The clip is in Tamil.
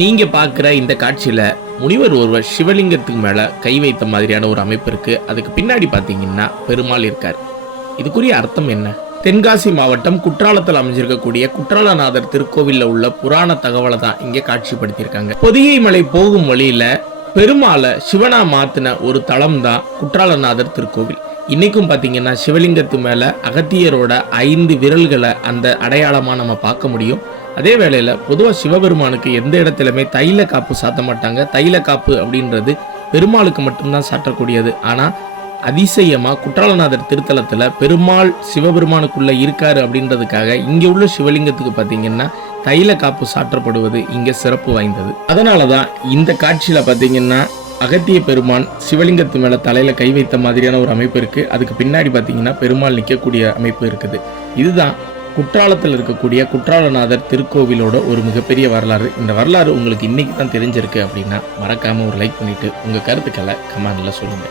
நீங்க பார்க்குற இந்த காட்சியில முனிவர் ஒருவர் சிவலிங்கத்துக்கு மேல கை வைத்த மாதிரியான ஒரு அமைப்பு இருக்கு. அதுக்கு பின்னாடி பார்த்தீங்கன்னா பெருமாள் இருக்கார். இதுக்குரிய அர்த்தம் என்ன? தென்காசி மாவட்டம் குற்றாலத்தில் அமைஞ்சிருக்கக்கூடிய குற்றாலநாதர் திருக்கோவிலில் உள்ள புராண தகவலை தான் இங்கே காட்சிப்படுத்தியிருக்காங்க. பொதிகை மலை போகும் வழியில பெருமாளை சிவனா மாத்தின ஒரு தலம் தான் குற்றாலநாதர் திருக்கோவில். இன்னைக்கும் பார்த்தீங்கன்னா சிவலிங்கத்து மேல அகத்தியரோட 5 விரல்களை அந்த அடையாளமா நம்ம பார்க்க முடியும். அதே வேளையில பொதுவாக சிவபெருமானுக்கு எந்த இடத்துலையுமே தைல காப்பு சாத்த மாட்டாங்க. தைல காப்பு அப்படின்றது பெருமாளுக்கு மட்டும்தான் சாட்டக்கூடியது. ஆனால் அதிசயமா குற்றாலநாதர் திருத்தலத்துல பெருமாள் சிவபெருமானுக்குள்ள இருக்காரு அப்படின்றதுக்காக இங்க உள்ள சிவலிங்கத்துக்கு பார்த்தீங்கன்னா தைல காப்பு சாற்றப்படுவது இங்க சிறப்பு வாய்ந்தது. அதனாலதான் இந்த காட்சியில பார்த்தீங்கன்னா அகத்திய பெருமான் சிவலிங்கத்து மேல தலையில கை வைத்த மாதிரியான ஒரு அமைப்பு இருக்கு. அதுக்கு பின்னாடி பார்த்தீங்கன்னா பெருமாள் நிற்கக்கூடிய அமைப்பு இருக்குது. இதுதான் குற்றாலத்தில் இருக்கக்கூடிய குற்றாலநாதர் திருக்கோவிலோட ஒரு மிகப்பெரிய வரலாறு. இந்த வரலாறு உங்களுக்கு இன்னைக்கு தான் தெரிஞ்சிருக்கு அப்படின்னா மறக்காம ஒரு லைக் பண்ணிட்டு உங்க கருத்துக்களை கமெண்ட்ல சொல்லுங்க.